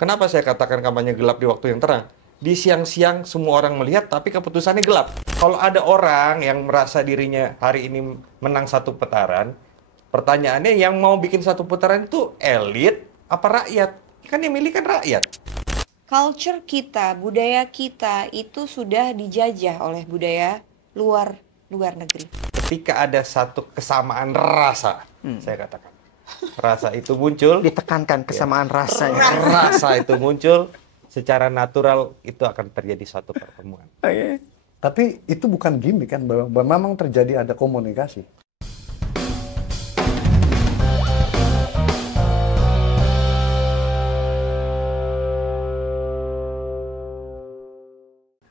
Kenapa saya katakan kampanye gelap di waktu yang terang? Di siang-siang semua orang melihat, tapi keputusannya gelap. Kalau ada orang yang merasa dirinya hari ini menang satu putaran, pertanyaannya yang mau bikin satu putaran itu elit apa rakyat? Kan yang milih kan rakyat. Culture kita, budaya kita itu sudah dijajah oleh budaya luar negeri. Ketika ada satu kesamaan rasa, saya katakan, rasa itu muncul, Ditekankan kesamaan rasanya. rasa itu muncul, secara natural itu akan terjadi suatu pertemuan. Tapi itu bukan gimmick kan, bahwa memang terjadi ada komunikasi.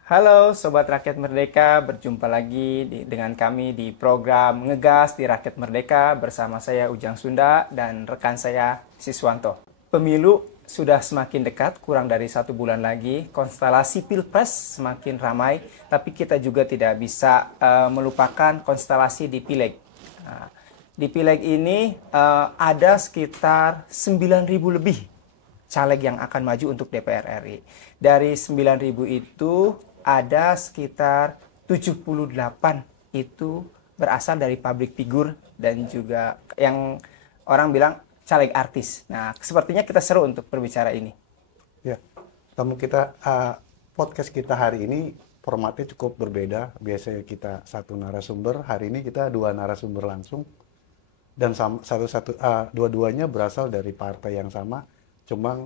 Halo Sobat Rakyat Merdeka, berjumpa lagi dengan kami di program Ngegas di Rakyat Merdeka bersama saya Ujang Sunda dan rekan saya Siswanto. Pemilu sudah semakin dekat, kurang dari 1 bulan lagi. Konstelasi Pilpres semakin ramai, tapi kita juga tidak bisa melupakan konstelasi di Pileg. Di Pileg ini ada sekitar 9.000 lebih caleg yang akan maju untuk DPR RI. Dari 9.000 itu ada sekitar 78 itu berasal dari public figure dan juga yang orang bilang caleg artis. Nah, sepertinya kita seru untuk berbicara ini. Ya, tamu kita podcast kita hari ini formatnya cukup berbeda. Biasanya kita satu narasumber, hari ini kita 2 narasumber langsung dan dua-duanya berasal dari partai yang sama, cuma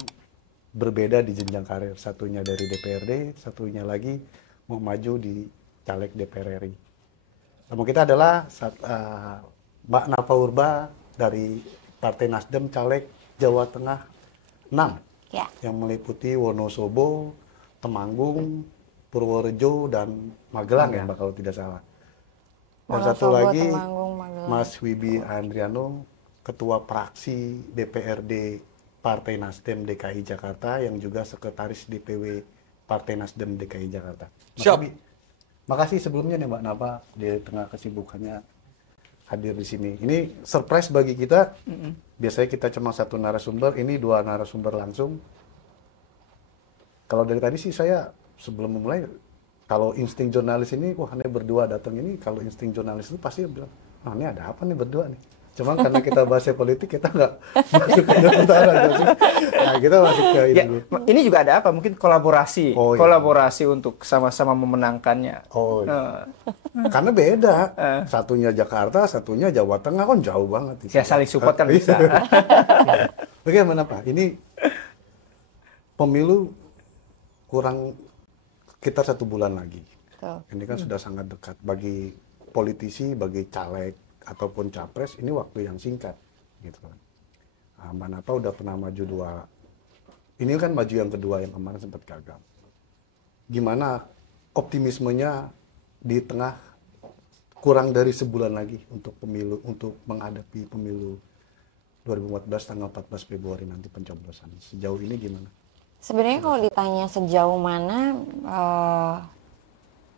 berbeda di jenjang karir. Satunya dari DPRD, satunya lagi mau maju di caleg DPR RI. Tamu kita adalah Mbak Nafa Urba dari Partai Nasdem caleg Jawa Tengah 6 Ya. yang meliputi Wonosobo, Temanggung, Purworejo, dan Magelang ya Mbak kalau tidak salah. Dan satu Wonosobo, lagi Temanggung, Magelang. Mas Wibi Andriano, Ketua Praksi DPRD Partai Nasdem DKI Jakarta yang juga Sekretaris DPW Partai Nasdem DKI Jakarta. Siap. Makasih sebelumnya nih Mbak Napa di tengah kesibukannya hadir di sini. Ini surprise bagi kita. Biasanya kita cuma satu narasumber, ini 2 narasumber langsung. Kalau dari tadi sih saya sebelum memulai, kalau insting jurnalis ini, wah ini berdua datang ini, kalau insting jurnalis itu pasti bilang, ah ini ada apa nih berdua nih. Cuma karena kita bahasnya politik, kita nggak masuk ke utara. Nah, kita masuk ke ini Ya, dulu. ini juga ada apa? Mungkin kolaborasi, Oh, iya. kolaborasi untuk sama-sama memenangkannya. Oh, iya. Karena beda. Satunya Jakarta, satunya Jawa Tengah, kan jauh banget. Ya saling support kan bisa. Bagaimana Pak? Ini pemilu kurang sekitar 1 bulan lagi. Betul. Ini kan sudah sangat dekat bagi politisi, bagi caleg ataupun capres. Ini waktu yang singkat, gitu kan. Mbak Napa udah pernah maju 2. Ini kan maju yang kedua, yang kemarin sempat gagal. Gimana optimismenya di tengah kurang dari sebulan lagi untuk pemilu, untuk menghadapi pemilu 2014 tanggal 14 Februari nanti pencoblosan. Sejauh ini gimana? Sebenarnya kalau ditanya sejauh mana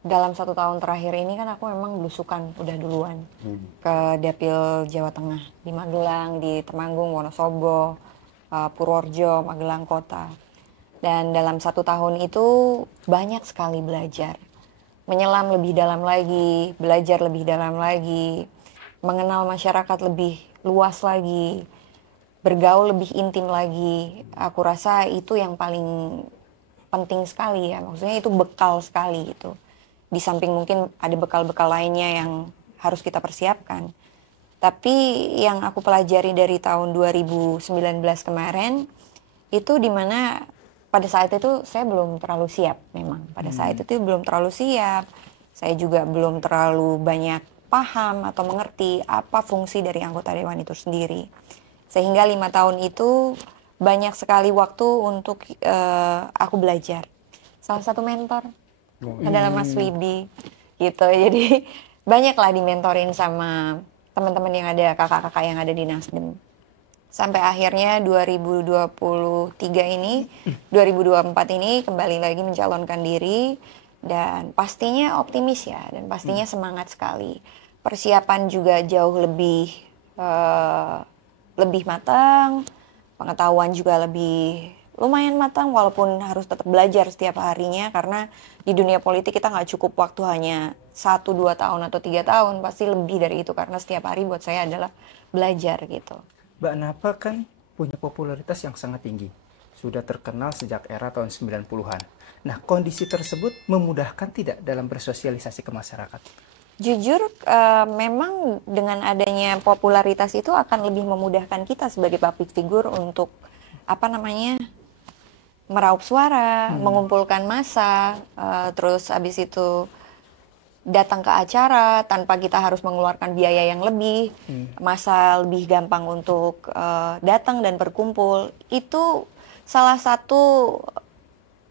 dalam 1 tahun terakhir ini kan aku memang belusukan udah duluan ke Dapil Jawa Tengah di Magelang, di Temanggung, Wonosobo, Purworejo, Magelang Kota. Dan dalam 1 tahun itu banyak sekali belajar, menyelam lebih dalam lagi, belajar lebih dalam lagi, mengenal masyarakat lebih luas lagi, bergaul lebih intim lagi. Aku rasa itu yang paling penting sekali ya, maksudnya itu bekal sekali gitu. Di samping mungkin ada bekal-bekal lainnya yang harus kita persiapkan. Tapi yang aku pelajari dari tahun 2019 kemarin, itu dimana pada saat itu saya belum terlalu siap memang. Pada saat itu belum terlalu siap, saya juga belum terlalu banyak paham atau mengerti apa fungsi dari anggota dewan itu sendiri. Sehingga 5 tahun itu banyak sekali waktu untuk aku belajar. Salah satu mentor adalah Mas Wibi gitu. Jadi banyaklah dimentorin sama teman-teman yang ada, kakak-kakak yang ada di Nasdem. Sampai akhirnya 2024 ini kembali lagi mencalonkan diri dan pastinya optimis ya, dan pastinya semangat sekali. Persiapan juga jauh lebih matang, pengetahuan juga lebih lumayan matang, walaupun harus tetap belajar setiap harinya, karena di dunia politik kita nggak cukup waktu hanya 1-2 tahun atau 3 tahun, pasti lebih dari itu, karena setiap hari buat saya adalah belajar gitu. Mbak Nafa kan punya popularitas yang sangat tinggi. Sudah terkenal sejak era tahun 90-an. Nah, kondisi tersebut memudahkan tidak dalam bersosialisasi ke masyarakat? Jujur, memang dengan adanya popularitas itu akan lebih memudahkan kita sebagai public figure untuk meraup suara, mengumpulkan massa, terus habis itu datang ke acara tanpa kita harus mengeluarkan biaya yang lebih, massa lebih gampang untuk datang dan berkumpul. Itu salah satu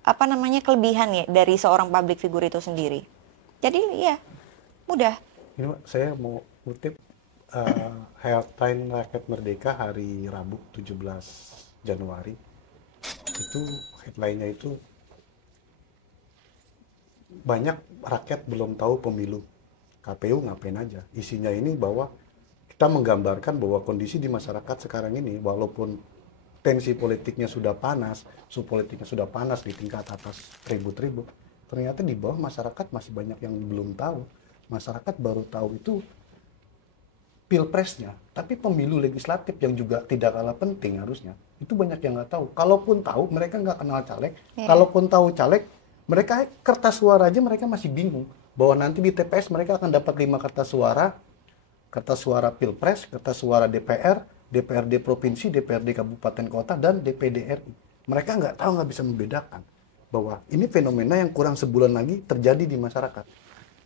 kelebihan ya dari seorang public figure itu sendiri. Jadi ya mudah. Ini Mbak, saya mau kutip Headline Rakyat Merdeka hari Rabu 17 Januari. Itu headline-nya itu, banyak rakyat belum tahu pemilu. KPU ngapain aja. Isinya ini bahwa kita menggambarkan bahwa kondisi di masyarakat sekarang ini, walaupun tensi politiknya sudah panas, suhu politiknya sudah panas di tingkat atas ribut-ribut, ternyata di bawah masyarakat masih banyak yang belum tahu. Masyarakat baru tahu itu pilpresnya, tapi pemilu legislatif yang juga tidak kalah penting harusnya, itu banyak yang nggak tahu. Kalaupun tahu, mereka nggak kenal caleg. Kalaupun tahu caleg, mereka kertas suara aja mereka masih bingung bahwa nanti di TPS mereka akan dapat 5 kertas suara pilpres, kertas suara DPR, DPRD provinsi, DPRD kabupaten kota, dan DPD RI. Mereka nggak tahu, nggak bisa membedakan bahwa ini fenomena yang kurang sebulan lagi terjadi di masyarakat.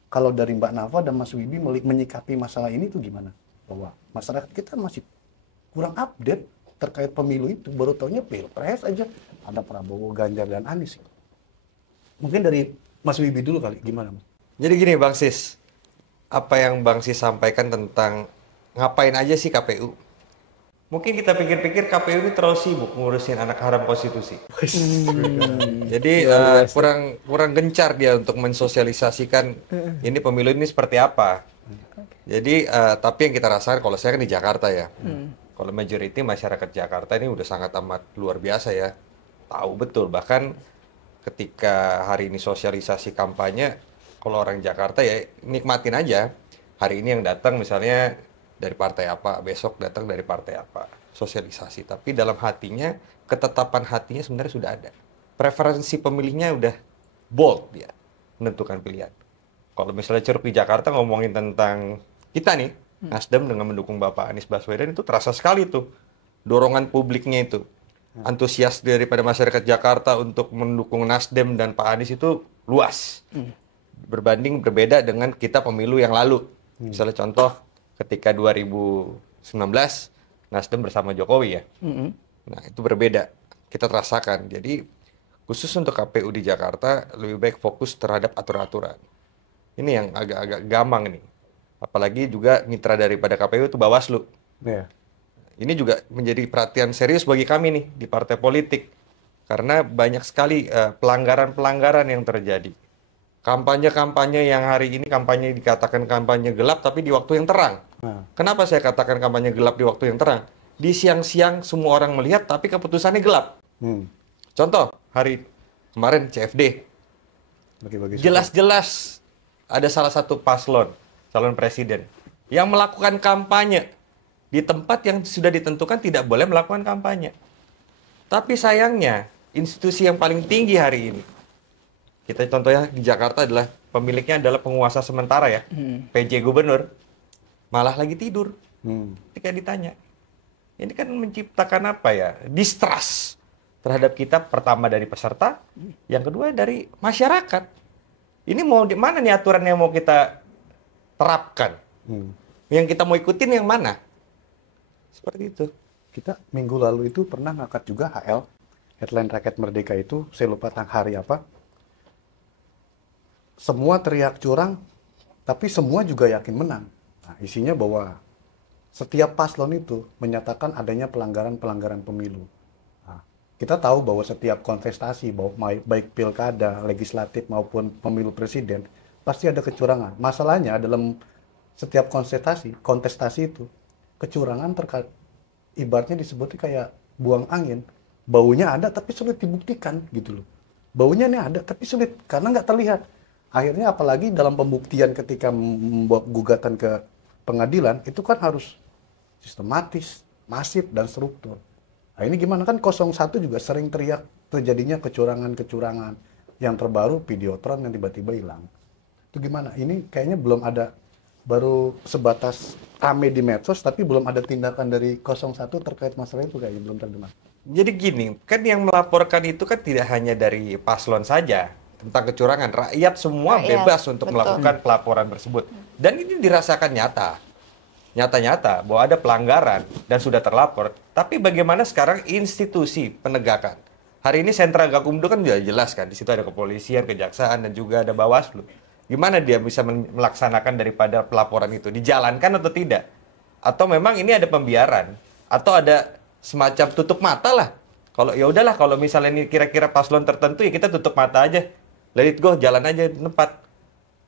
Kalau dari Mbak Nafa dan Mas Wibi menyikapi masalah ini tuh gimana? Bahwa masyarakat kita masih kurang update terkait pemilu itu, baru taunya pilpres aja, ada Prabowo, Ganjar, dan Anies. Mungkin dari Mas Wibi dulu kali, gimana Mas? Jadi gini Bang Sis, apa yang Bang Sis sampaikan tentang ngapain aja sih KPU? Mungkin kita pikir-pikir KPU ini terlalu sibuk ngurusin anak haram konstitusi. Jadi kurang gencar dia untuk mensosialisasikan ini pemilu ini seperti apa. Jadi tapi yang kita rasakan, kalau saya kan di Jakarta ya, kalau majority masyarakat Jakarta ini udah sangat amat luar biasa ya, tahu betul. Bahkan ketika hari ini sosialisasi kampanye, kalau orang Jakarta ya nikmatin aja. Hari ini yang datang misalnya dari partai apa, besok datang dari partai apa, sosialisasi. Tapi dalam hatinya, ketetapan hatinya sebenarnya sudah ada. Preferensi pemilihnya udah bold dia, menentukan pilihan. Kalau misalnya Ceruk di Jakarta ngomongin tentang kita nih, Nasdem dengan mendukung Bapak Anies Baswedan, itu terasa sekali tuh dorongan publiknya itu. Antusias daripada masyarakat Jakarta untuk mendukung Nasdem dan Pak Anies itu luas. Berbeda dengan kita pemilu yang lalu. Misalnya contoh, ketika 2019 Nasdem bersama Jokowi ya. Nah, itu berbeda. Kita terasakan. Jadi khusus untuk KPU di Jakarta lebih baik fokus terhadap aturan-aturan. Ini yang agak-agak gampang nih. Apalagi juga mitra daripada KPU itu Bawaslu. Yeah. Ini juga menjadi perhatian serius bagi kami nih di partai politik. Karena banyak sekali pelanggaran-pelanggaran yang terjadi. Kampanye-kampanye yang hari ini kampanye dikatakan kampanye gelap tapi di waktu yang terang. Kenapa saya katakan kampanye gelap di waktu yang terang? Di siang-siang semua orang melihat tapi keputusannya gelap. Contoh, hari kemarin CFD. Jelas-jelas ada salah satu paslon, calon presiden, yang melakukan kampanye di tempat yang sudah ditentukan tidak boleh melakukan kampanye. Tapi sayangnya, institusi yang paling tinggi hari ini, kita contohnya di Jakarta adalah pemiliknya adalah penguasa sementara ya, PJ Gubernur, malah lagi tidur ketika ditanya. Ini kan menciptakan apa ya? Distrust terhadap kita, pertama dari peserta, yang kedua dari masyarakat. Ini mau di mana nih aturan yang mau kita terapkan? Yang kita mau ikutin yang mana? Seperti itu. Kita minggu lalu itu pernah ngangkat juga HL, Headline Rakyat Merdeka itu, saya lupa hari apa. Semua teriak curang, tapi semua juga yakin menang. Nah, isinya bahwa setiap paslon itu menyatakan adanya pelanggaran-pelanggaran pemilu. Nah, kita tahu bahwa setiap kontestasi, baik pilkada, legislatif maupun pemilu presiden, pasti ada kecurangan. Masalahnya dalam setiap kontestasi itu, kecurangan ibaratnya disebutnya kayak buang angin. Baunya ada tapi sulit dibuktikan gitu loh. Baunya ini ada tapi sulit karena nggak terlihat. Akhirnya apalagi dalam pembuktian ketika membuat gugatan ke pengadilan itu kan harus sistematis, masif dan struktur. Nah ini gimana kan 01 juga sering teriak terjadinya kecurangan-kecurangan. Yang terbaru Videotron yang tiba-tiba hilang. Itu gimana? Ini kayaknya belum ada, baru sebatas rame di medsos tapi belum ada tindakan dari 01 terkait masalah itu kayaknya belum terdengar. Jadi gini, kan yang melaporkan itu kan tidak hanya dari paslon saja tentang kecurangan. Rakyat semua bebas untuk melakukan pelaporan tersebut. Dan ini dirasakan nyata-nyata bahwa ada pelanggaran dan sudah terlapor. Tapi bagaimana sekarang institusi penegakan? Hari ini sentra Gakumdu kan sudah jelas kan, di situ ada kepolisian, kejaksaan, dan juga ada Bawaslu. Gimana dia bisa melaksanakan daripada pelaporan itu? Dijalankan atau tidak? Atau memang ini ada pembiaran? Atau ada semacam tutup mata lah? Kalau ya udahlah, kalau misalnya ini kira-kira paslon tertentu ya kita tutup mata aja. Let it go, jalan aja tempat.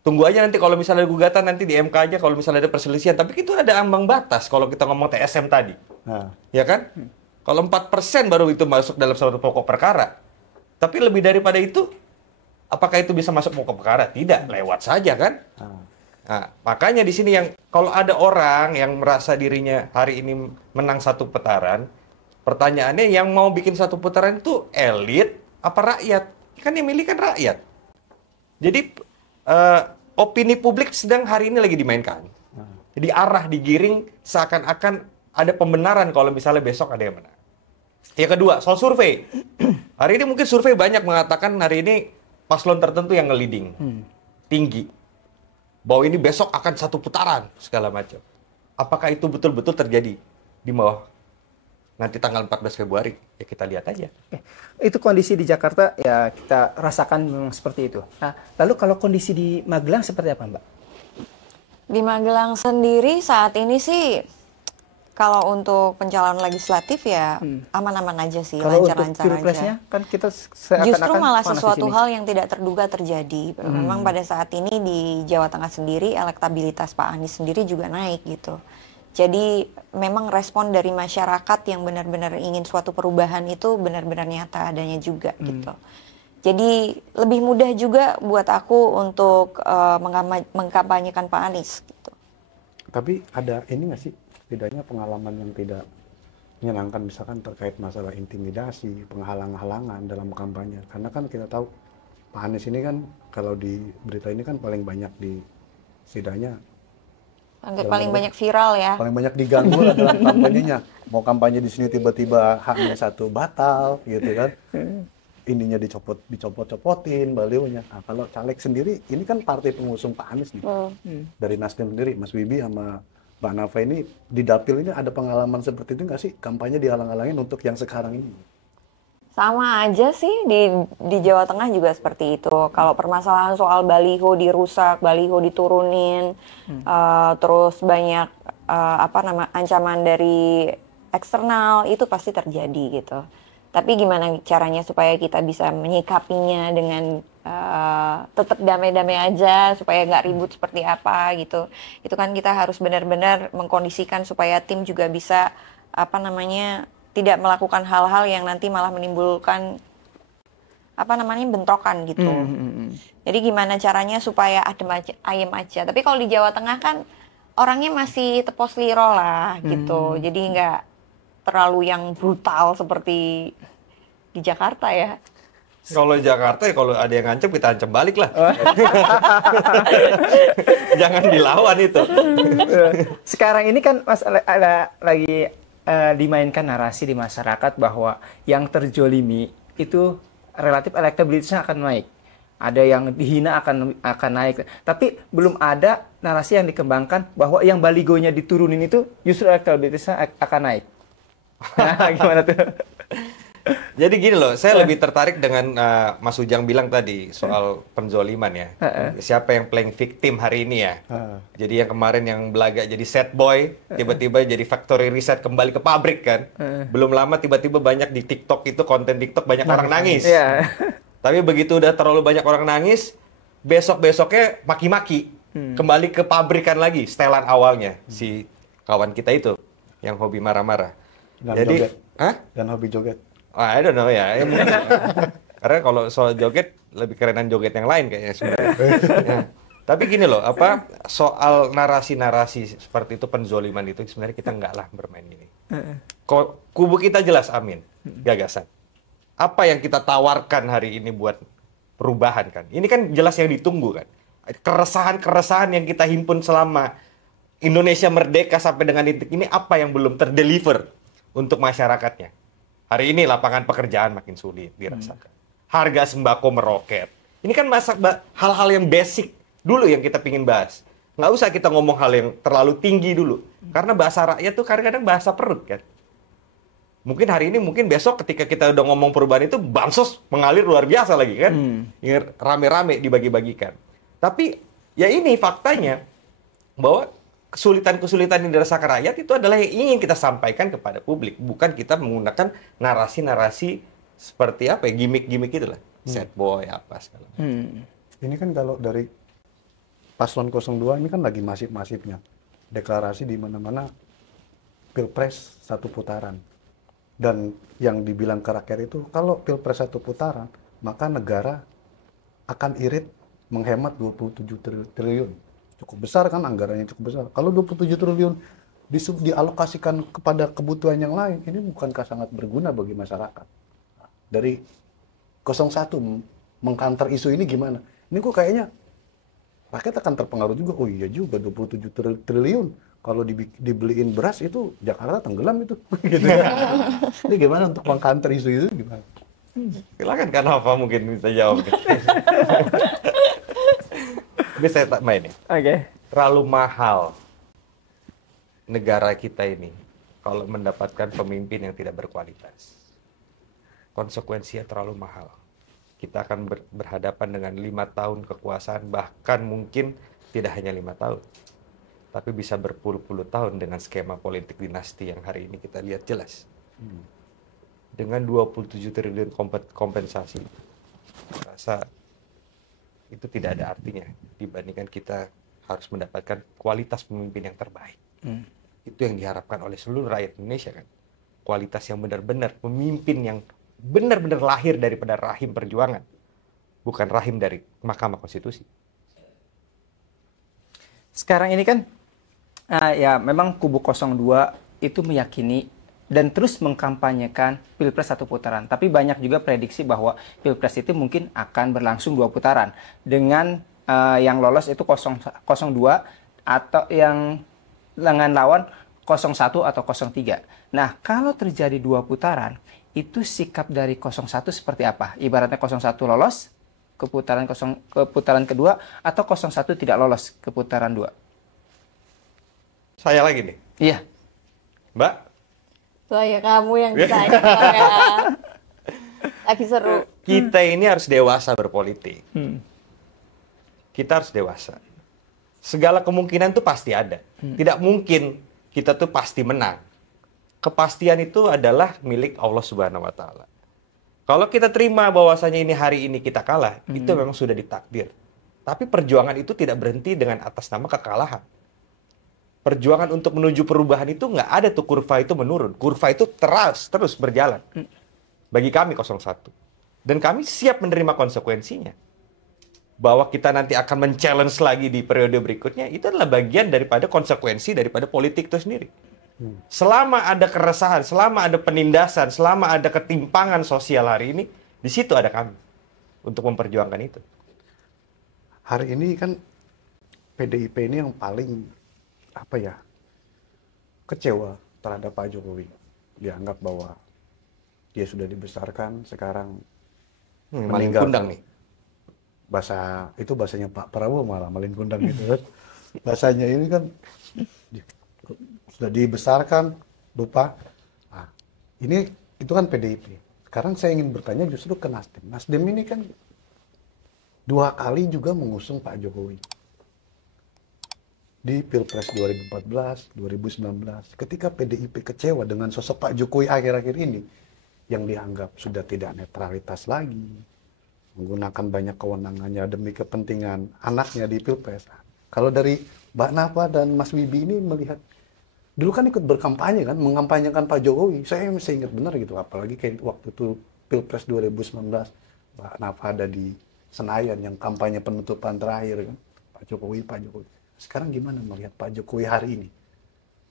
Tunggu aja nanti kalau misalnya ada gugatan nanti di MK aja kalau misalnya ada perselisihan. Tapi itu ada ambang batas kalau kita ngomong TSM tadi. Nah. Ya kan? Kalau 4% baru itu masuk dalam suatu pokok perkara. Tapi lebih daripada itu, apakah itu bisa masuk pokok perkara? Tidak, lewat saja kan? Nah, makanya di sini yang kalau ada orang yang merasa dirinya hari ini menang satu putaran, pertanyaannya yang mau bikin satu putaran itu elit apa rakyat? Kan yang milih kan rakyat. Jadi opini publik sedang hari ini lagi dimainkan. Jadi arah digiring seakan-akan ada pembenaran kalau misalnya besok ada yang menang. Yang kedua, soal survei. Hari ini mungkin survei banyak mengatakan hari ini paslon tertentu yang nge-leading. Tinggi. Bahwa ini besok akan satu putaran, segala macam. Apakah itu betul-betul terjadi di bawah nanti tanggal 14 Februari? Ya kita lihat aja. Itu kondisi di Jakarta ya kita rasakan memang seperti itu. Nah, lalu kalau kondisi di Magelang seperti apa, Mbak? Di Magelang sendiri saat ini sih kalau untuk pencalonan legislatif ya aman-aman aja sih, kalau lancar-lancar untuk pilpresnya aja. kan kita Justru malah panas di sesuatu sini. hal yang tidak terduga terjadi. Memang pada saat ini di Jawa Tengah sendiri elektabilitas Pak Anies sendiri juga naik gitu. Jadi memang respon dari masyarakat yang benar-benar ingin suatu perubahan itu benar-benar nyata adanya juga gitu. Jadi lebih mudah juga buat aku untuk mengkampanyekan Pak Anies gitu. Tapi ada ini nggak sih, setidaknya pengalaman yang tidak menyenangkan misalkan terkait masalah intimidasi, penghalang-halangan dalam kampanye. Karena kan kita tahu Pak Anies ini kan kalau di berita ini kan paling banyak di setidaknya Paling banyak viral ya. paling banyak diganggu lah dalam kampanyenya. Mau kampanye di sini tiba-tiba H-1 batal gitu kan. Ininya dicopot-copotin balionya. Nah, kalau caleg sendiri ini kan partai pengusung Pak Anies nih. Dari Nasdem sendiri, Mas Wibi sama Mbak Nafa ini di dapil ini ada pengalaman seperti itu nggak sih? Kampanye dihalang-halangin untuk yang sekarang ini? Sama aja sih di Jawa Tengah juga seperti itu. Kalau permasalahan soal baliho dirusak, baliho diturunin, terus banyak ancaman dari eksternal itu pasti terjadi gitu. Tapi gimana caranya supaya kita bisa menyikapinya dengan tetap damai-damai aja, supaya nggak ribut seperti apa gitu. Itu kan kita harus benar-benar mengkondisikan supaya tim juga bisa tidak melakukan hal-hal yang nanti malah menimbulkan bentrokan gitu. Jadi gimana caranya supaya adem aja, ayem aja. Tapi kalau di Jawa Tengah kan orangnya masih tepos liro lah gitu. Jadi nggak terlalu yang brutal seperti di Jakarta ya. Kalau di Jakarta ya kalau ada yang ngancam kita ancam balik lah. Jangan dilawan itu. Sekarang ini kan ada lagi dimainkan narasi di masyarakat bahwa yang terjolimi itu relatif elektabilitasnya akan naik. Ada yang dihina akan naik. Tapi belum ada narasi yang dikembangkan bahwa yang baligonya diturunin itu justru elektabilitasnya akan naik. Nah, gimana tuh? Jadi gini loh, saya lebih tertarik dengan Mas Ujang bilang tadi soal penzoliman ya. Siapa yang playing victim hari ini ya? Jadi yang kemarin yang belaga jadi set boy, tiba-tiba jadi factory reset kembali ke pabrik kan. Belum lama tiba-tiba banyak di TikTok itu konten TikTok banyak orang nangis. Tapi begitu udah terlalu banyak orang nangis, besok-besoknya maki-maki. Kembali ke pabrikan lagi, setelan awalnya si kawan kita itu yang hobi marah-marah. Dan jadi, joget. Dan hobi joget. I don't know ya. Ya, mungkin. Karena kalau soal joget lebih kerenan joget yang lain kayaknya sebenarnya. Ya. Tapi gini loh, soal narasi-narasi seperti itu, penzoliman itu sebenarnya kita nggak lah bermain gini. Kubu kita jelas Amin, gagasan. Apa yang kita tawarkan hari ini buat perubahan kan? Ini kan jelas yang ditunggu kan. Keresahan-keresahan yang kita himpun selama Indonesia merdeka sampai dengan titik ini, apa yang belum terdeliver untuk masyarakatnya? Hari ini lapangan pekerjaan makin sulit dirasakan. Harga sembako meroket. Ini kan hal-hal yang basic dulu yang kita pingin bahas. Nggak usah kita ngomong hal yang terlalu tinggi dulu. Karena bahasa rakyat tuh kadang-kadang bahasa perut kan. Mungkin hari ini, mungkin besok ketika kita udah ngomong perubahan itu, bansos mengalir luar biasa lagi kan. Rame-rame dibagi-bagikan. Tapi ya ini faktanya, bahwa kesulitan-kesulitan yang dirasakan rakyat itu adalah yang ingin kita sampaikan kepada publik. Bukan kita menggunakan narasi-narasi seperti apa ya, gimmick-gimmick itulah. Sad boy, apa segala. Ini kan kalau dari Paslon 02 ini kan lagi masif-masifnya. Deklarasi di mana-mana Pilpres satu putaran. Dan yang dibilang ke rakyat itu, kalau Pilpres satu putaran, maka negara akan irit menghemat 27 triliun. Cukup besar kan anggarannya, cukup besar. Kalau 27 triliun dialokasikan kepada kebutuhan yang lain, ini bukankah sangat berguna bagi masyarakat? Dari 01 mengkanter isu ini gimana? Ini kok kayaknya rakyat akan terpengaruh juga. Oh iya juga, 27 triliun. Kalau dibeliin beras itu Jakarta tenggelam itu. Gitu ya. Ini gimana untuk mengkanter isu itu gimana? Silakan kan apa mungkin bisa jawab. Tapi saya tak main ya. Oke. Terlalu mahal negara kita ini kalau mendapatkan pemimpin yang tidak berkualitas. Konsekuensinya terlalu mahal. Kita akan berhadapan dengan 5 tahun kekuasaan, bahkan mungkin tidak hanya 5 tahun, tapi bisa berpuluh-puluh tahun dengan skema politik dinasti yang hari ini kita lihat jelas. Dengan 27 triliun kompensasi, rasa itu tidak ada artinya dibandingkan kita harus mendapatkan kualitas pemimpin yang terbaik. Itu yang diharapkan oleh seluruh rakyat Indonesia kan. Kualitas yang benar-benar, pemimpin yang benar-benar lahir daripada rahim perjuangan, bukan rahim dari Mahkamah Konstitusi. Sekarang ini kan ya memang kubu 02 itu meyakini dan terus mengkampanyekan Pilpres satu putaran. Tapi banyak juga prediksi bahwa Pilpres itu mungkin akan berlangsung 2 putaran. Dengan yang lolos itu 02 atau yang dengan lawan 01 atau 03. Nah, kalau terjadi 2 putaran, itu sikap dari 01 seperti apa? Ibaratnya 01 lolos ke putaran kedua atau 01 tidak lolos ke putaran 2? Saya lagi nih. Iya. Mbak? Lah ya kamu yang ditanya ya. Lagi seru. Kita ini harus dewasa berpolitik. Kita harus dewasa. Segala kemungkinan tuh pasti ada. Tidak mungkin kita tuh pasti menang. Kepastian itu adalah milik Allah Subhanahu wa Ta'ala. Kalau kita terima bahwasanya ini hari ini kita kalah, itu memang sudah ditakdir. Tapi perjuangan itu tidak berhenti dengan atas nama kekalahan. Perjuangan untuk menuju perubahan itu nggak ada tuh kurva itu menurun. Kurva itu terus berjalan. Bagi kami 01. Dan kami siap menerima konsekuensinya. Bahwa kita nanti akan men-challenge lagi di periode berikutnya, itu adalah bagian daripada konsekuensi daripada politik itu sendiri. Selama ada keresahan, selama ada penindasan, selama ada ketimpangan sosial hari ini, di situ ada kami untuk memperjuangkan itu. Hari ini kan PDIP ini yang paling kecewa terhadap Pak Jokowi. Dianggap bahwa dia sudah dibesarkan, sekarang Meninggal kundang nih. Bahasanya Pak Prabowo malah malin kundang gitu kan. Bahasanya ini kan sudah dibesarkan, lupa. Nah, itu kan PDIP. Sekarang saya ingin bertanya justru ke Nasdem. Nasdem ini kan 2 kali juga mengusung Pak Jokowi. Di Pilpres 2014, 2019. Ketika PDIP kecewa dengan sosok Pak Jokowi akhir-akhir ini, yang dianggap sudah tidak netralitas lagi, menggunakan banyak kewenangannya demi kepentingan anaknya di Pilpres. Kalau dari Mbak Nafa dan Mas Wibi ini melihat dulu kan ikut berkampanye kan, mengampanyekan Pak Jokowi. Saya masih ingat benar gitu, apalagi kayak waktu itu Pilpres 2019, Pak Nafa ada di Senayan yang kampanye penutupan terakhir kan, Pak Jokowi. Sekarang gimana melihat Pak Jokowi hari ini?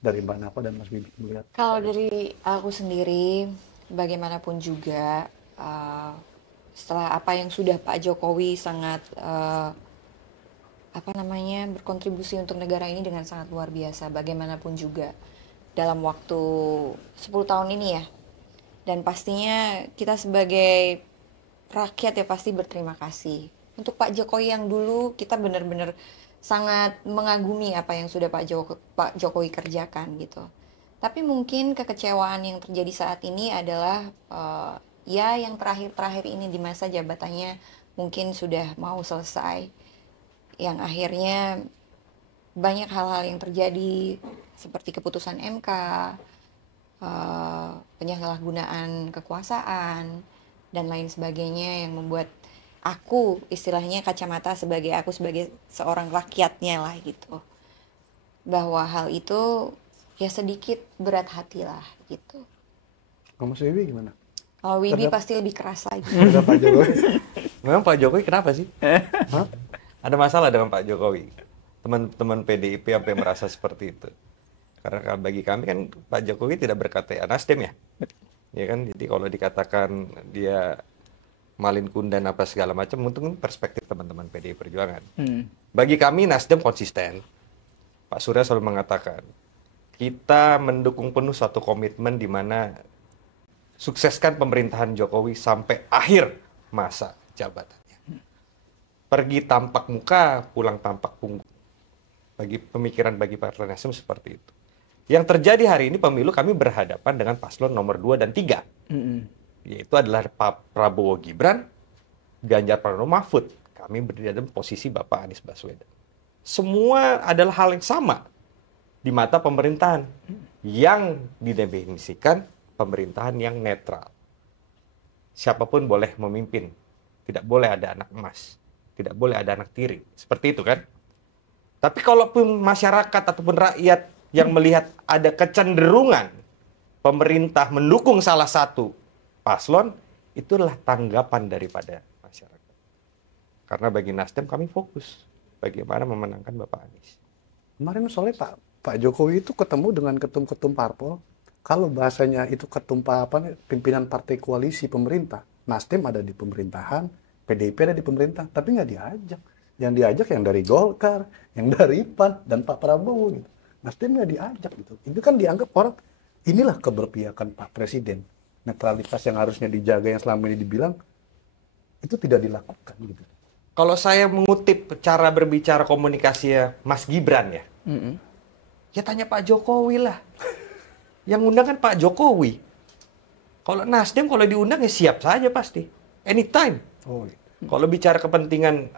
Dari Mbak Nafa dan Mas Bibi melihat. Kalau dari aku sendiri, bagaimanapun juga, setelah apa yang sudah Pak Jokowi sangat berkontribusi untuk negara ini dengan sangat luar biasa, bagaimanapun juga dalam waktu 10 tahun ini ya. Dan pastinya kita sebagai rakyat ya pasti berterima kasih. Untuk Pak Jokowi yang dulu kita benar-benar sangat mengagumi apa yang sudah Pak Jokowi kerjakan gitu. Tapi mungkin kekecewaan yang terjadi saat ini adalah ya yang terakhir-terakhir ini di masa jabatannya mungkin sudah mau selesai. Yang akhirnya banyak hal-hal yang terjadi seperti keputusan MK, penyalahgunaan kekuasaan, dan lain sebagainya yang membuat aku istilahnya kacamata sebagai seorang rakyatnya lah gitu. Bahwa hal itu ya sedikit berat hati lah gitu. Kamu Mas Wibi gimana? Kalau Wibi pasti lebih keras lagi. Ada Pak Jokowi. Memang Pak Jokowi kenapa sih? Hah? Ada masalah dengan Pak Jokowi. Teman-teman PDIP sampai merasa seperti itu. Karena bagi kami kan Pak Jokowi tidak berkata Nasdem ya. Ya kan, jadi kalau dikatakan dia malin kundan apa segala macam, mungkin perspektif teman-teman PDI Perjuangan. Bagi kami Nasdem konsisten. Pak Surya selalu mengatakan, kita mendukung penuh suatu komitmen di mana sukseskan pemerintahan Jokowi sampai akhir masa jabatannya. Pergi tampak muka, pulang tampak punggung. Bagi pemikiran bagi Partai Nasdem seperti itu. Yang terjadi hari ini pemilu kami berhadapan dengan paslon nomor 2 dan 3. Yaitu adalah Pak Prabowo Gibran, Ganjar Pranowo Mahfud. Kami berdiri dalam posisi Bapak Anies Baswedan. Semua adalah hal yang sama di mata pemerintahan yang didefinisikan pemerintahan yang netral. Siapapun boleh memimpin, tidak boleh ada anak emas, tidak boleh ada anak tiri, seperti itu kan. Tapi kalaupun masyarakat ataupun rakyat yang melihat ada kecenderungan pemerintah mendukung salah satu paslon, itulah tanggapan daripada masyarakat. Karena bagi Nasdem kami fokus bagaimana memenangkan Bapak Anies. Kemarin soalnya Pak Jokowi itu ketemu dengan ketum-ketum parpol. Kalau bahasanya itu ketum pimpinan partai koalisi pemerintah, Nasdem ada di pemerintahan, PDIP ada di pemerintah, tapi nggak diajak. Yang diajak yang dari Golkar, yang dari PAN, dan Pak Prabowo gitu. Nasdem nggak diajak gitu. Itu kan dianggap orang, inilah keberpihakan Pak Presiden. Netralitas yang harusnya dijaga yang selama ini dibilang, itu tidak dilakukan gitu. Kalau saya mengutip cara berbicara komunikasinya Mas Gibran ya, ya tanya Pak Jokowi lah. Yang undang kan Pak Jokowi. Kalau Nasdem kalau diundang ya siap saja pasti. Anytime. Oh, gitu. Kalau bicara kepentingan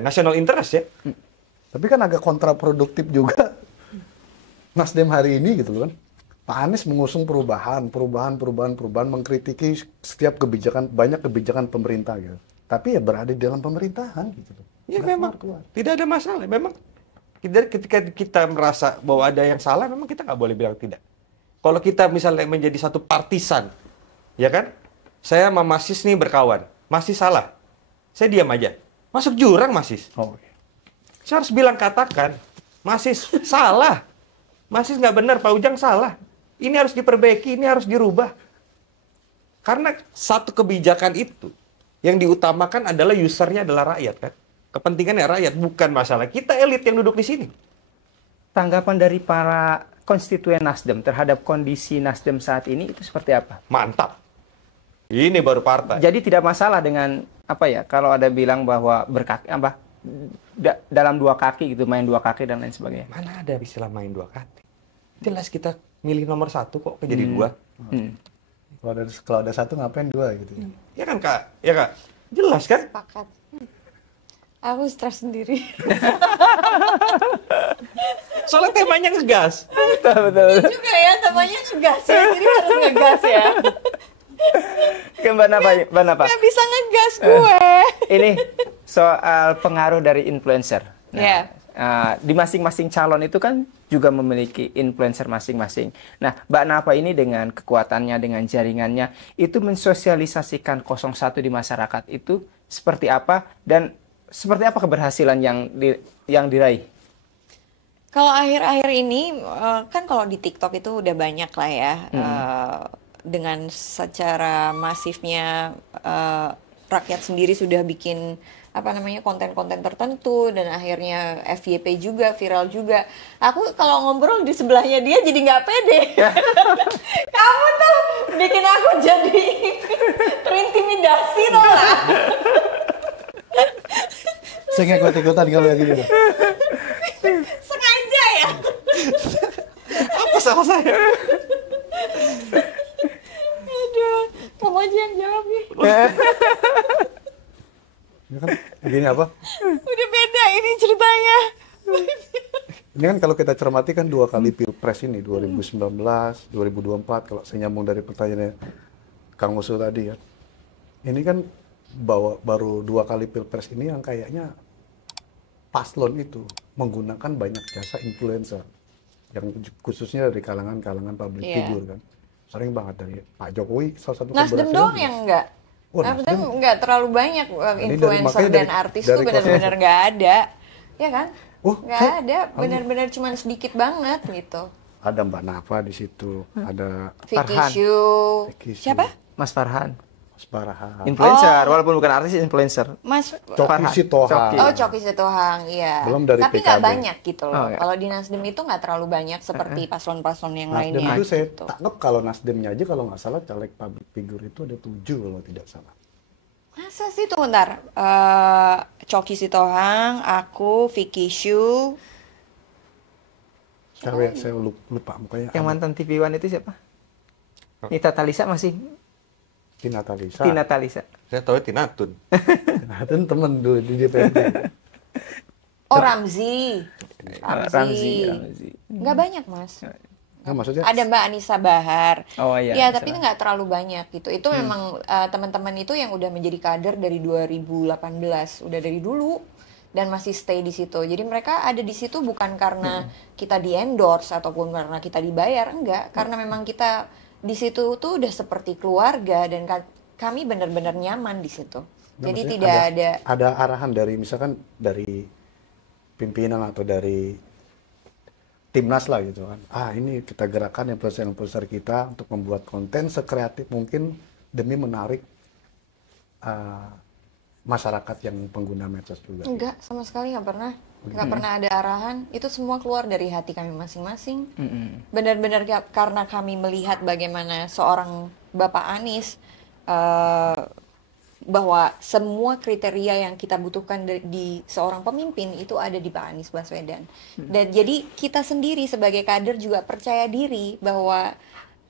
national interest ya. Tapi kan agak kontraproduktif juga Nasdem hari ini gitu kan. Pak Anies mengusung perubahan, mengkritiki setiap kebijakan, banyak kebijakan pemerintah gitu. Tapi ya berada di dalam pemerintahan gitu. Ya memang tidak ada masalah. Memang ketika kita merasa bahwa ada yang salah, memang kita nggak boleh bilang tidak. Kalau kita misalnya menjadi satu partisan, ya kan? Saya sama Masis nih berkawan, Masis salah, saya diam aja. Masuk jurang Masis. Oh, iya. Saya harus bilang katakan, Masis salah, Masis nggak benar, Pak Ujang salah. Ini harus diperbaiki, ini harus dirubah. Karena satu kebijakan itu yang diutamakan adalah usernya adalah rakyat kan. Kepentingannya rakyat, bukan masalah kita elit yang duduk di sini. Tanggapan dari para konstituen Nasdem terhadap kondisi Nasdem saat ini itu seperti apa? Mantap. Ini baru partai. Jadi tidak masalah dengan apa ya? Kalau ada bilang bahwa berkaki dalam dua kaki gitu, main dua kaki dan lain sebagainya. Mana ada istilah main dua kaki? Jelas kita milih nomor satu kok jadi dua. Kalau ada satu ngapain dua gitu ya? Ya kan Kak? Ya Kak? Jelas kan? Sepakat. Aku stres sendiri. Soalnya temanya ngegas. Betul. Juga ya, temanya ngegas ya, jadi harus ngegas ya. Ke Mbak Napa? Gak bisa ngegas gue. Ini soal pengaruh dari influencer. Nah, Iya. Di masing-masing calon itu kan juga memiliki influencer masing-masing. Nah, Mbak Nafa ini dengan kekuatannya, dengan jaringannya, itu mensosialisasikan 01 di masyarakat itu seperti apa dan seperti apa keberhasilan yang diraih? Kalau akhir-akhir ini kan kalau di TikTok itu udah banyak lah ya, dengan secara masifnya rakyat sendiri sudah bikin apa namanya konten-konten tertentu dan akhirnya FYP juga viral juga. Aku kalau ngobrol di sebelahnya dia jadi nggak pede. Kamu tuh bikin aku jadi terintimidasi tau lah. Saya nggak ikut-ikutan kalau yang gini. Sengaja ya. Apa salah saya? Aduh, kamu aja yang jawab ya. Ini kan gini apa? Udah beda ini ceritanya. Ini kan kalau kita cermati kan 2 kali pilpres ini 2019, 2024 kalau saya nyambung dari pertanyaannya Kang Musuh tadi ya. Ini kan baru 2 kali pilpres ini yang kayaknya paslon itu menggunakan banyak jasa influencer yang khususnya dari kalangan public figure kan. Sering banget dari Pak Jokowi salah satu Nasdem doang yang enggak. Oh, Nasdem enggak terlalu banyak influencer dan artis tuh benar-benar enggak ada. Ya kan? Enggak ada, benar-benar cuma sedikit banget gitu. Ada Mbak Nafa di situ, ada Vicky Farhan. Shu. Siapa? Mas Farhan. Mas Parahan, Influencer, walaupun bukan artis, influencer. Mas Coki Sitohang. Oh, Coki Sitohang, iya. Belum dari tapi nggak PKB. banyak gitu loh. Oh, iya. Kalau di Nasdem itu nggak terlalu banyak seperti paslon-paslon yang Nasdem lainnya. itu saya gitu. tangkap kalau Nasdemnya aja kalau nggak salah caleg public figure itu ada 7 kalau tidak salah. Masa sih tuh bentar. Coki Sitohang, aku, Vicky Shu. Saya lupa mukanya. Yang mantan TV One itu siapa? Nita Talisa masih? Tina Talisa. Tina Talisa. Saya tahu Tinatun. Nah, itu temen dulu di DPRD. Oh, Ramzi. Ramzi. Nggak banyak, Mas. Nah, maksudnya Ada Mbak Anissa Bahar. Oh iya. Ya, tapi nggak terlalu banyak gitu. Itu memang teman-teman itu yang udah menjadi kader dari 2018, udah dari dulu dan masih stay di situ. Jadi mereka ada di situ bukan karena kita di endorse ataupun karena kita dibayar, enggak. Karena memang kita di situ tuh udah seperti keluarga dan kami benar-benar nyaman di situ. Nah, Jadi maksudnya tidak ada arahan dari misalkan dari pimpinan atau dari timnas lah gitu kan. Ini kita gerakan influencer kita untuk membuat konten sekreatif mungkin demi menarik masyarakat yang pengguna medsos juga. enggak sama sekali nggak pernah ada arahan. Itu semua keluar dari hati kami masing-masing. Benar-benar karena kami melihat bagaimana seorang Bapak Anies bahwa semua kriteria yang kita butuhkan di seorang pemimpin itu ada di Pak Anies Baswedan. Dan jadi kita sendiri sebagai kader juga percaya diri bahwa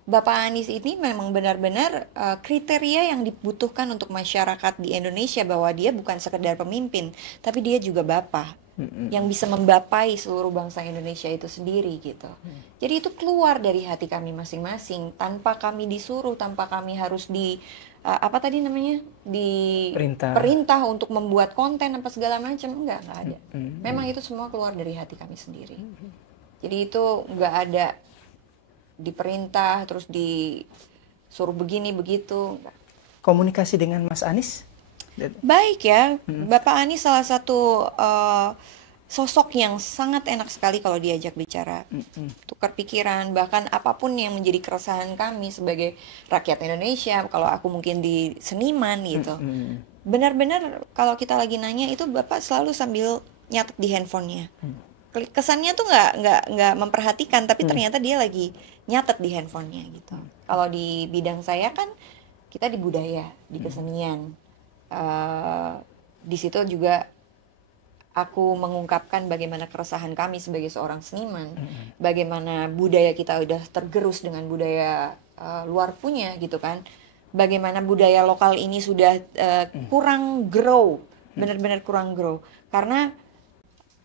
Bapak Anies ini memang benar-benar kriteria yang dibutuhkan untuk masyarakat di Indonesia, bahwa dia bukan sekedar pemimpin, tapi dia juga bapak yang bisa membapai seluruh bangsa Indonesia itu sendiri gitu. Jadi itu keluar dari hati kami masing-masing tanpa kami disuruh, tanpa kami harus apa tadi namanya perintah untuk membuat konten apa segala macam, enggak ada. Memang itu semua keluar dari hati kami sendiri. Jadi itu enggak ada diperintah terus disuruh begini begitu. Komunikasi dengan Mas Anies? Baik ya, Bapak Anies salah satu sosok yang sangat enak sekali kalau diajak bicara, tukar pikiran, bahkan apapun yang menjadi keresahan kami sebagai rakyat Indonesia. Kalau aku mungkin di seniman gitu, benar-benar kalau kita lagi nanya itu Bapak selalu sambil nyatet di handphonenya. Kesannya tuh nggak memperhatikan, tapi ternyata dia lagi nyatet di handphonenya gitu. Kalau di bidang saya kan kita di budaya, di kesenian. Di situ juga aku mengungkapkan bagaimana keresahan kami sebagai seorang seniman, bagaimana budaya kita udah tergerus dengan budaya luar punya gitu kan, bagaimana budaya lokal ini sudah kurang grow, benar-benar kurang grow, karena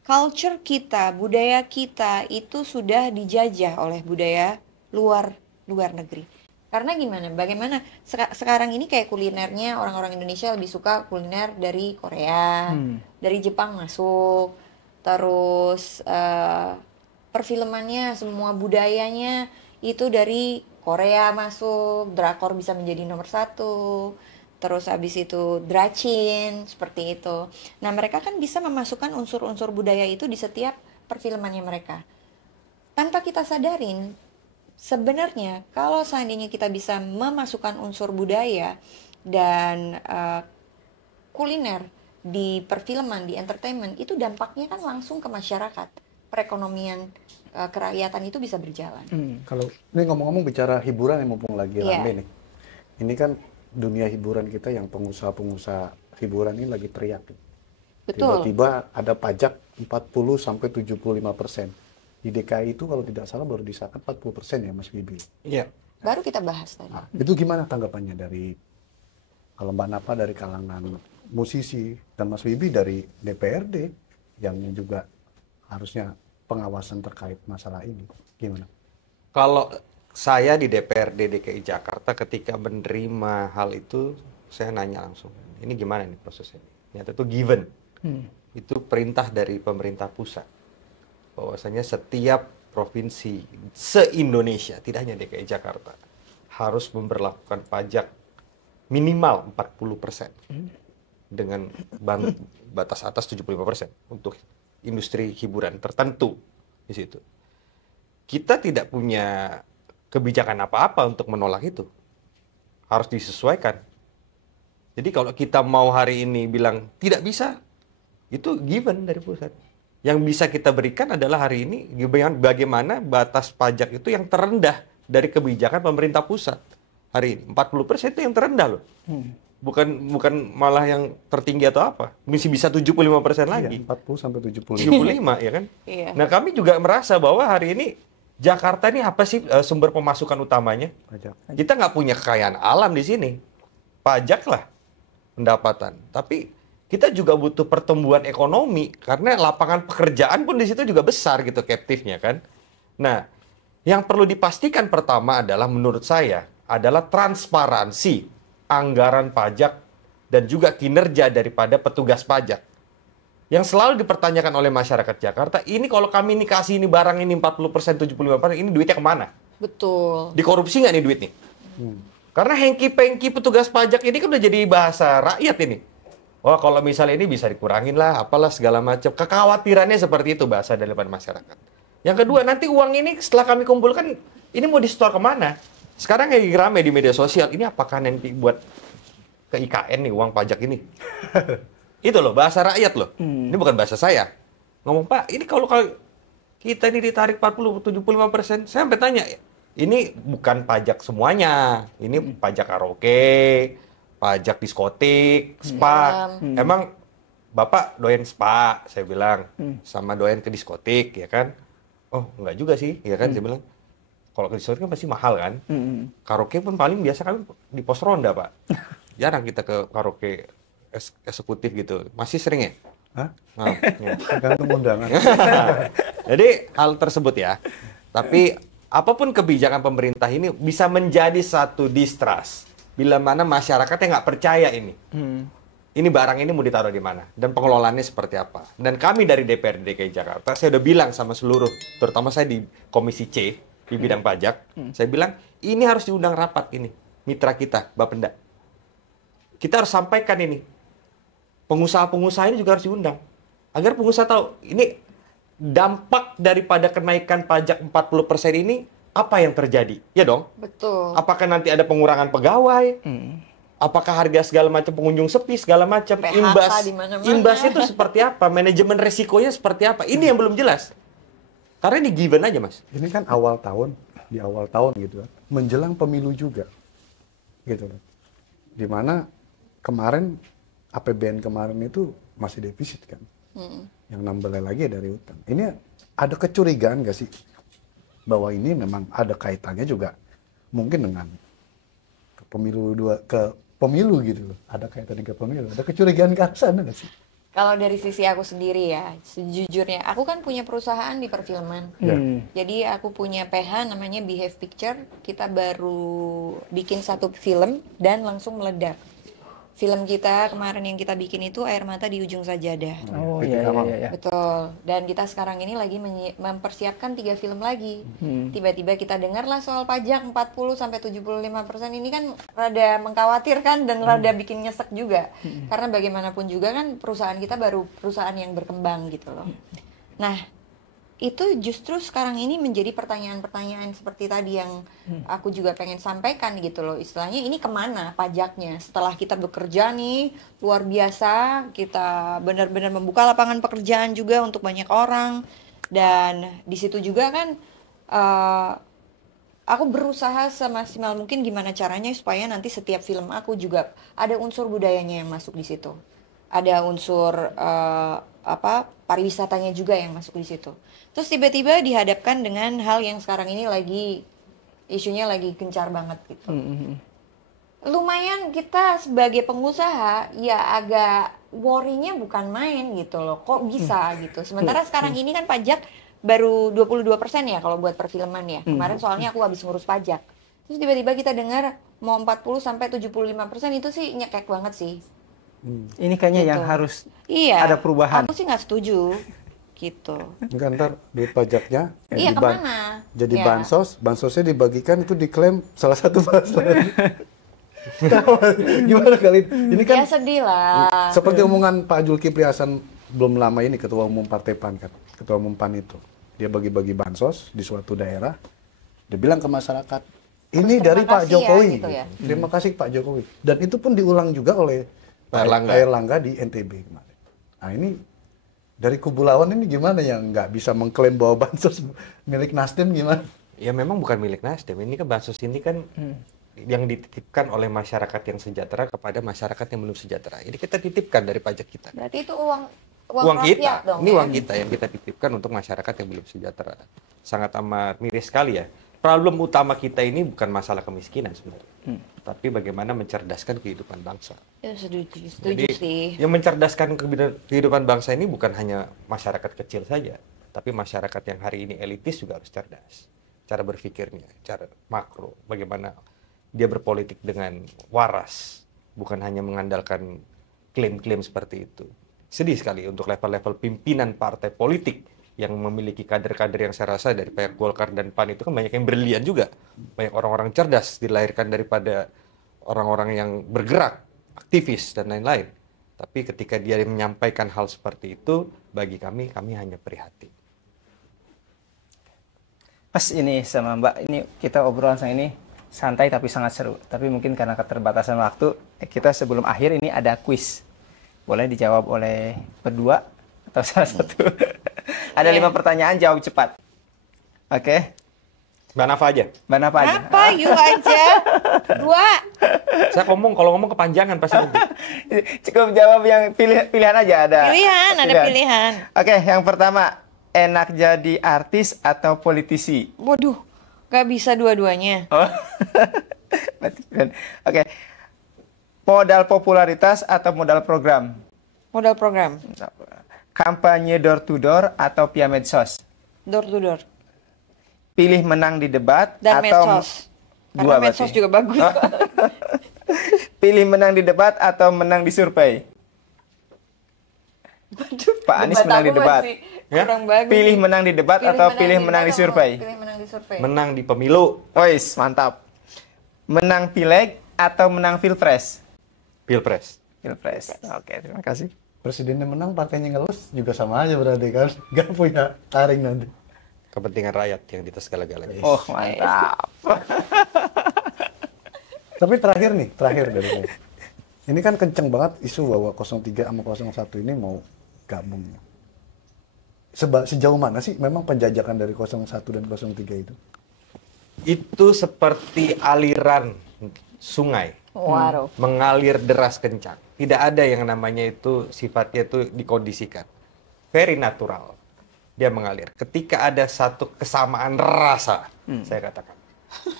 culture kita, budaya kita itu sudah dijajah oleh budaya luar negeri. Karena gimana? Bagaimana sekarang ini kayak kulinernya orang-orang Indonesia lebih suka kuliner dari Korea, dari Jepang masuk, terus perfilmannya, semua budayanya itu dari Korea masuk, drakor bisa menjadi nomor satu, terus habis itu Dracin, seperti itu. Nah mereka kan bisa memasukkan unsur-unsur budaya itu di setiap perfilmannya mereka. Tanpa kita sadarin, sebenarnya kalau seandainya kita bisa memasukkan unsur budaya dan kuliner di perfilman, di entertainment, itu dampaknya kan langsung ke masyarakat. Perekonomian kerakyatan itu bisa berjalan. Kalau ini ngomong-ngomong bicara hiburan yang mumpung lagi rame nih. Ini kan dunia hiburan kita yang pengusaha-pengusaha hiburan ini lagi teriak. Betul. Tiba-tiba ada pajak 40-75%. Di DKI itu kalau tidak salah baru disahkan 40% ya Mas Bibi. Iya. Baru kita bahas tadi. Nah, itu gimana tanggapannya dari kalau Mbak Napa dari kalangan musisi dan Mas Bibi dari DPRD yang juga harusnya pengawasan terkait masalah ini, gimana? Kalau saya di DPRD DKI Jakarta ketika menerima hal itu, saya nanya langsung, ini gimana nih prosesnya? Ternyata itu given. Itu perintah dari pemerintah pusat. Bahwasanya setiap provinsi se-Indonesia, tidak hanya DKI Jakarta, harus memberlakukan pajak minimal 40% dengan batas atas 75% untuk industri hiburan tertentu di situ. Kita tidak punya kebijakan apa-apa untuk menolak itu. Harus disesuaikan. Jadi kalau kita mau hari ini bilang tidak bisa, itu given dari pusat. Yang bisa kita berikan adalah hari ini bagaimana batas pajak itu yang terendah dari kebijakan pemerintah pusat. Hari ini 40% itu yang terendah loh. Bukan malah yang tertinggi atau apa. Mesti bisa 75% lagi. 40-75. 75 ya kan? Iya. Nah kami juga merasa bahwa hari ini Jakarta ini apa sih sumber pemasukan utamanya? Pajak. Kita nggak punya kekayaan alam di sini. Pajak lah pendapatan. Tapi kita juga butuh pertumbuhan ekonomi karena lapangan pekerjaan pun di situ juga besar gitu captive-nya kan. Nah, yang perlu dipastikan pertama adalah menurut saya adalah transparansi anggaran pajak dan juga kinerja daripada petugas pajak. Yang selalu dipertanyakan oleh masyarakat Jakarta, ini kalau kami ini kasih ini barang ini 40%, 75%, ini duitnya kemana? Betul. Dikorupsi nggak nih duitnya? Karena hengki-pengki petugas pajak ini kan udah jadi bahasa rakyat ini. Wah kalau misalnya ini bisa dikurangin lah, apalah segala macam. Kekhawatirannya seperti itu bahasa daripada masyarakat. Yang kedua, nanti uang ini setelah kami kumpulkan, ini mau di-store kemana? Sekarang lagi rame di media sosial, ini apakah nanti buat ke IKN nih uang pajak ini? Itu loh, bahasa rakyat loh. Ini bukan bahasa saya. Ngomong, Pak, ini kalau kita ini ditarik 40-75%, saya sampai tanya, ini bukan pajak semuanya. Ini pajak karaoke, pajak diskotik, spa. Emang Bapak doyan spa, saya bilang. Sama doyan ke diskotik, ya kan? Oh, enggak juga sih, ya kan? Saya bilang. Kalau ke diskotik kan pasti mahal kan? Karaoke pun paling biasa kami di pos ronda, Pak. Jarang kita ke karaoke eksekutif gitu. Masih sering ya? Hah? Nah, ya. Tergantung undangan. Jadi hal tersebut ya. Tapi apapun kebijakan pemerintah ini bisa menjadi satu distrust. Bila mana masyarakatnya nggak percaya ini. Ini barang ini mau ditaruh di mana? Dan pengelolaannya seperti apa? Dan kami dari DPRD DKI Jakarta, saya udah bilang sama seluruh, terutama saya di Komisi C, di bidang pajak, saya bilang, ini harus diundang rapat ini. Mitra kita, Bapenda. Kita harus sampaikan ini. Pengusaha-pengusaha ini juga harus diundang. Agar pengusaha tahu, ini dampak daripada kenaikan pajak 40% ini, apa yang terjadi? Ya dong? Betul. Apakah nanti ada pengurangan pegawai? Apakah harga segala macam pengunjung sepi, segala macam? PHK di mana-mana. Imbasnya itu seperti apa? Manajemen resikonya seperti apa? Ini yang belum jelas. Karena ini given aja, Mas. Ini kan awal tahun, di awal tahun gitu kan. Menjelang pemilu juga. Gitu kan. Dimana kemarin APBN kemarin itu masih defisit kan. Yang nambahnya lagi dari utang. Ini ada kecurigaan nggak sih bahwa ini memang ada kaitannya juga mungkin dengan pemilu gitu loh. Ada kaitannya ke pemilu. Ada kecurigaan ke sana nggak sih? Kalau dari sisi aku sendiri ya, sejujurnya aku kan punya perusahaan di perfilman. Jadi aku punya PH namanya Behave Picture. Kita baru bikin satu film dan langsung meledak. film kita kemarin yang kita bikin itu Air Mata di Ujung Sajadah. Oh Bikin iya apa? iya iya. Betul. Dan kita sekarang ini lagi mempersiapkan 3 film lagi. Tiba-tiba kita dengarlah soal pajak 40 sampai 75%. Ini kan rada mengkhawatirkan dan rada bikin nyesek juga. Karena bagaimanapun juga kan perusahaan kita baru perusahaan yang berkembang gitu loh. Nah, itu justru sekarang ini menjadi pertanyaan-pertanyaan seperti tadi yang aku juga pengen sampaikan gitu loh. Istilahnya ini kemana pajaknya setelah kita bekerja nih luar biasa, kita benar-benar membuka lapangan pekerjaan juga untuk banyak orang, dan di situ juga kan aku berusaha semaksimal mungkin gimana caranya supaya nanti setiap film aku juga ada unsur budayanya yang masuk di situ, ada unsur pariwisatanya juga yang masuk di situ. Terus tiba-tiba dihadapkan dengan hal yang sekarang ini lagi isunya lagi gencar banget gitu. Lumayan kita sebagai pengusaha ya agak worry-nya bukan main gitu loh. Kok bisa gitu. Sementara sekarang ini kan pajak baru 22% ya kalau buat perfilman ya. Kemarin soalnya aku habis ngurus pajak. Terus tiba-tiba kita dengar mau 40 sampai 75% itu sih nyekek banget sih. Ini kayaknya Gitu. yang harus Iya. ada perubahan. Aku sih nggak setuju gitu. Enggak, ntar duit pajaknya Iya, diban- kemana? jadi Ya. bansosnya dibagikan itu diklaim salah satu bahasa. Gimana kali ini Ya kan sedih lah. seperti omongan Pak Zulkifli Hasan belum lama ini, ketua umum Partai PAN kan, ketua umum PAN itu dia bagi-bagi bansos di suatu daerah, dia bilang ke masyarakat ini Terus dari terima Pak kasih Jokowi, ya, gitu ya. terima kasih Pak Jokowi, dan itu pun diulang juga oleh Pak Erlangga. Pak Erlangga di NTB kemarin. Nah ini dari kubu lawan ini gimana yang nggak bisa mengklaim bahwa bansos milik Nasdem gimana? Ya memang bukan milik Nasdem. Ini kan bansos ini kan yang dititipkan oleh masyarakat yang sejahtera kepada masyarakat yang belum sejahtera. Ini kita titipkan dari pajak kita. Berarti itu uang Uang rakyat kita, dong. ini ya? uang kita yang kita titipkan untuk masyarakat yang belum sejahtera. Sangat amat miris sekali ya. Problem utama kita ini bukan masalah kemiskinan sebenarnya, tapi bagaimana mencerdaskan kehidupan bangsa. Ya, setuju Jadi sih. yang mencerdaskan kehidupan bangsa ini bukan hanya masyarakat kecil saja, tapi masyarakat yang hari ini elitis juga harus cerdas. Cara berpikirnya, cara makro, bagaimana dia berpolitik dengan waras, bukan hanya mengandalkan klaim-klaim seperti itu. Sedih sekali untuk level-level pimpinan partai politik yang memiliki kader-kader yang saya rasa dari pihak Golkar dan PAN itu kan banyak yang brilian juga. Banyak orang-orang cerdas dilahirkan daripada orang-orang yang bergerak, aktivis dan lain-lain. Tapi ketika dia menyampaikan hal seperti itu, bagi kami hanya prihatin. Pas ini sama Mbak, ini kita obrolan sama ini santai tapi sangat seru. Tapi mungkin karena keterbatasan waktu, kita sebelum akhir ini ada kuis. Boleh dijawab oleh berdua atau salah satu. Ada 5 pertanyaan, jawab cepat. Oke, Mbak Nafa aja. Mbak Napa aja. Apa? You aja. 2. Saya kalau ngomong kepanjangan pasti nanti. Cukup jawab yang pilihan aja ada. Ada pilihan. Oke, yang pertama, enak jadi artis atau politisi? Waduh, gak bisa dua-duanya. Oh. Oke. Modal popularitas atau modal program? Modal program. Kampanye door to door atau via medsos? Door to door. Pilih menang di debat Dan atau medsos. Karena berarti. medsos juga bagus. Oh. Pilih menang di debat atau menang di survei? Pak Anies Debat menang di aku debat. masih Ya? kurang bagus. Pilih menang di debat atau pilih menang di survei? Pilih menang di survei. Menang di pemilu, Ois, mantap. Menang pileg atau menang pilpres? pilpres. Pilpres. Oke, terima kasih. Presidennya menang, partainya ngelus juga sama aja berarti kan, nggak punya taring nanti. Kepentingan rakyat yang di atas segala-galanya. Oh, mantap. Tapi terakhir dari saya. Ini kan kenceng banget isu bahwa 03 sama 01 ini mau gabung. Sejauh mana sih memang penjajakan dari 01 dan 03 itu? Itu seperti aliran sungai Waduh. mengalir deras kencang. Tidak ada yang namanya itu sifatnya itu dikondisikan. Very natural. Dia mengalir. Ketika ada satu kesamaan rasa, saya katakan.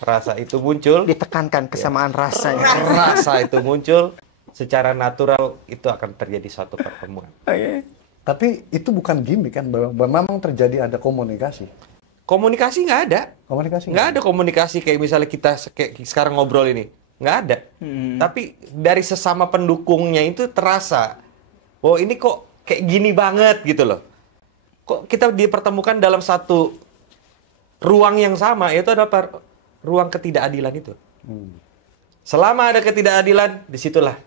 Rasa itu muncul, Ditekankan kesamaan rasanya. rasa itu muncul, secara natural itu akan terjadi suatu pertemuan. Oke. Tapi itu bukan gimmick kan, bahwa memang terjadi ada komunikasi. Komunikasi nggak ada. Komunikasi Nggak ada komunikasi kayak misalnya kita kayak sekarang ngobrol ini. nggak ada. Tapi dari sesama pendukungnya itu terasa, oh ini kok kayak gini banget gitu loh. Kok kita dipertemukan dalam satu ruang yang sama, yaitu adalah ruang ketidakadilan itu. Selama ada ketidakadilan, disitulah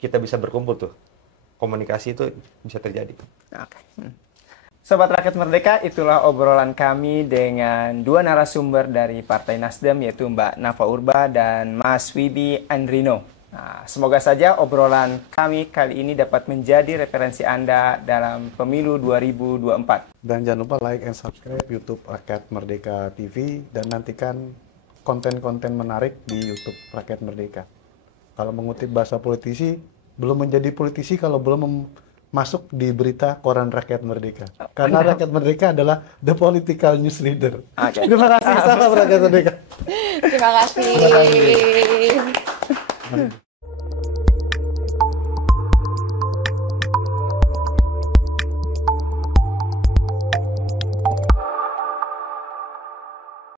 kita bisa berkumpul tuh. Komunikasi itu bisa terjadi. Oke. Sobat Rakyat Merdeka, itulah obrolan kami dengan dua narasumber dari Partai Nasdem, yaitu Mbak Nafa Urba dan Mas Wibi Andrino. Nah, semoga saja obrolan kami kali ini dapat menjadi referensi Anda dalam pemilu 2024. Dan jangan lupa like and subscribe YouTube Rakyat Merdeka TV dan nantikan konten-konten menarik di YouTube Rakyat Merdeka. Kalau mengutip bahasa politisi, belum menjadi politisi kalau belum masuk di berita koran Rakyat Merdeka. Karena Rakyat Merdeka adalah the political news leader. Okay. Terima kasih, salam Rakyat Merdeka. Terima kasih.